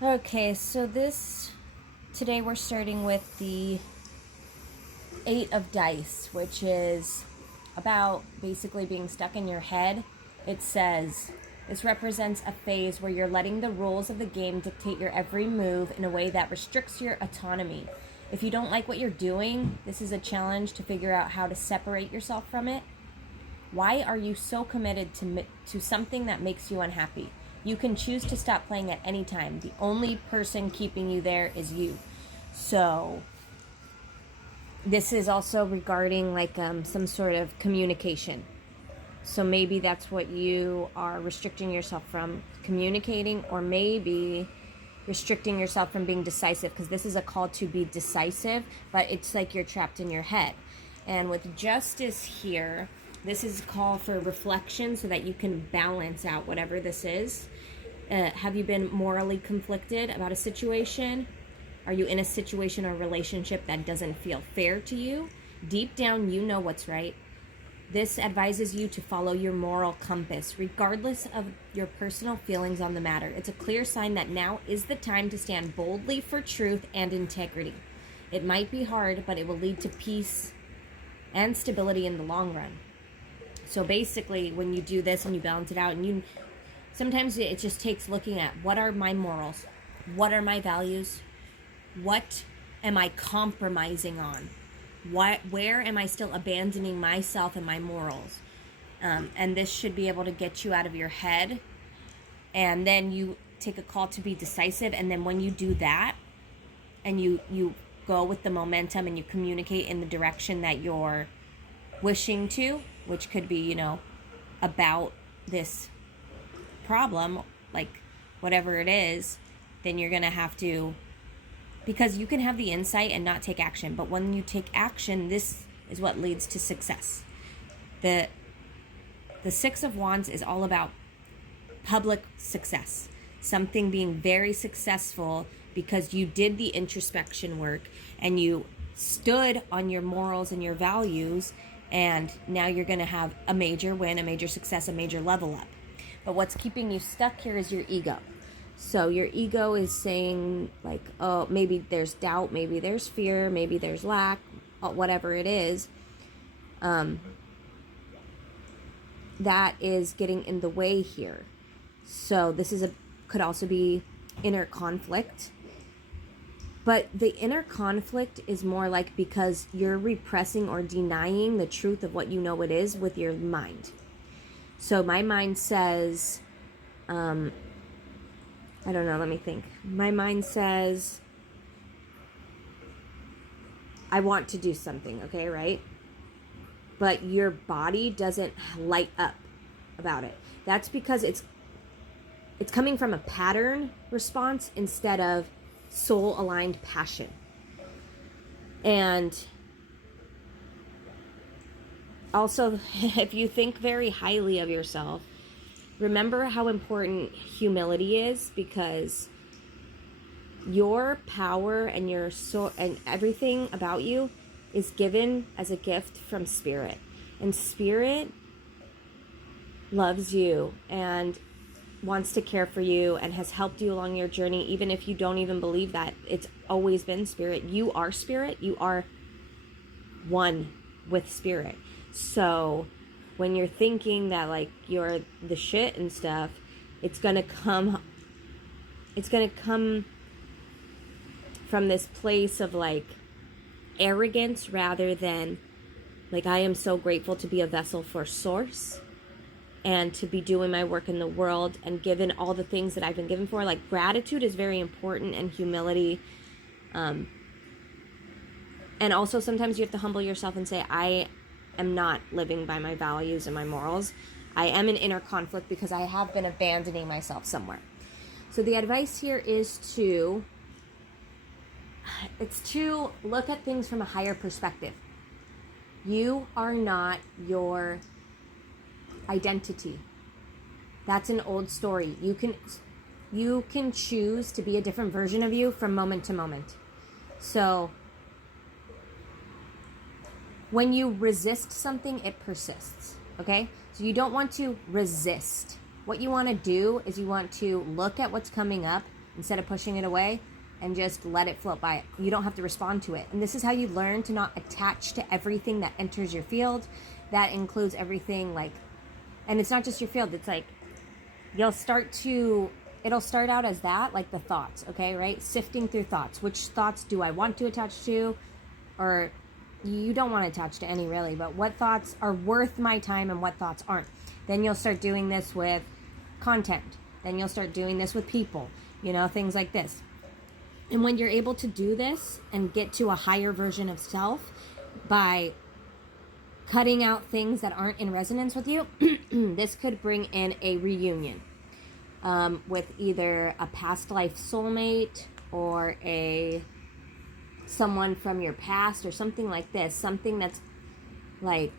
Okay, so today we're starting with the Eight of Dice, which is about basically being stuck in your head. It says, this represents a phase where you're letting the rules of the game dictate your every move in a way that restricts your autonomy. If you don't like what you're doing, this is a challenge to figure out how to separate yourself from it. Why are you so committed to something that makes you unhappy? You can choose to stop playing at any time. The only person keeping you there is you. So this is also regarding some sort of communication. So maybe that's what you are restricting yourself from, communicating, or maybe restricting yourself from being decisive, because this is a call to be decisive, but it's like you're trapped in your head. And with Justice here, this is a call for reflection so that you can balance out whatever this is. Have you been morally conflicted about a situation? Are you in a situation or relationship that doesn't feel fair to you? Deep down, you know what's right. This advises you to follow your moral compass, regardless of your personal feelings on the matter. It's a clear sign that now is the time to stand boldly for truth and integrity. It might be hard, but it will lead to peace and stability in the long run. So basically, when you do this and you balance it out, and sometimes it just takes looking at, what are my morals? What are my values? What am I compromising on? Where am I still abandoning myself and my morals? And this should be able to get you out of your head. And then you take a call to be decisive. And then when you do that, and you go with the momentum and you communicate in the direction that you're wishing to, which could be, about this problem, like whatever it is, then you're going to have to, because you can have the insight and not take action. But when you take action, this is what leads to success. The Six of Wands is all about public success. Something being very successful because you did the introspection work and you stood on your morals and your values, and now you're going to have a major win, a major success, a major level up. But what's keeping you stuck here is your ego. So your ego is saying, like, oh, maybe there's doubt, maybe there's fear, maybe there's lack, whatever it is. That is getting in the way here. So this could also be inner conflict. But the inner conflict is more like because you're repressing or denying the truth of what you know it is with your mind. So my mind says, I don't know, let me think. My mind says, I want to do something, okay, right? But your body doesn't light up about it. That's because it's coming from a pattern response instead of soul-aligned passion. And also, if you think very highly of yourself, remember how important humility is, because your power and your soul and everything about you is given as a gift from Spirit. And Spirit loves you and wants to care for you and has helped you along your journey, even if you don't even believe that. It's always been Spirit. You are Spirit. You are one with Spirit. So when you're thinking that like you're the shit and stuff, it's gonna come from this place of like arrogance rather than like, I am so grateful to be a vessel for Source and to be doing my work in the world and given all the things that I've been given for. Like, gratitude is very important, and humility. And also sometimes you have to humble yourself and say, I am not living by my values and my morals. I am in inner conflict because I have been abandoning myself somewhere. So the advice here is to look at things from a higher perspective. You are not your identity. That's an old story. You can choose to be a different version of you from moment to moment. So when you resist something, it persists. Okay? So you don't want to resist. What you want to do is you want to look at what's coming up, instead of pushing it away, and just let it float by. You don't have to respond to it. And this is how you learn to not attach to everything that enters your field. That includes everything, like, and it's not just your field, it's like it'll start out as that, like the thoughts, okay, right? Sifting through thoughts. Which thoughts do I want to attach to? Or you don't want to attach to any, really, but what thoughts are worth my time and what thoughts aren't. Then you'll start doing this with content. Then you'll start doing this with people, things like this. And when you're able to do this and get to a higher version of self by cutting out things that aren't in resonance with you, this could bring in a reunion with either a past life soulmate or someone from your past or something like this. Something that's like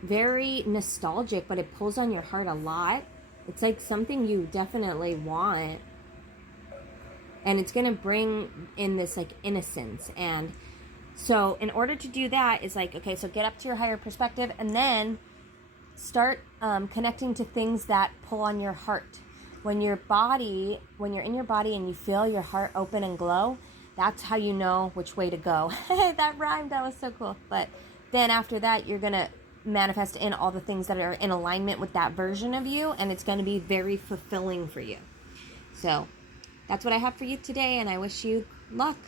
very nostalgic, but it pulls on your heart a lot. It's like something you definitely want. And it's going to bring in this like innocence. And so in order to do that is like, okay, so get up to your higher perspective and then start connecting to things that pull on your heart. When you're in your body and you feel your heart open and glow, that's how you know which way to go. That rhymed. That was so cool. But then after that, you're going to manifest in all the things that are in alignment with that version of you. And it's going to be very fulfilling for you. So that's what I have for you today. And I wish you luck.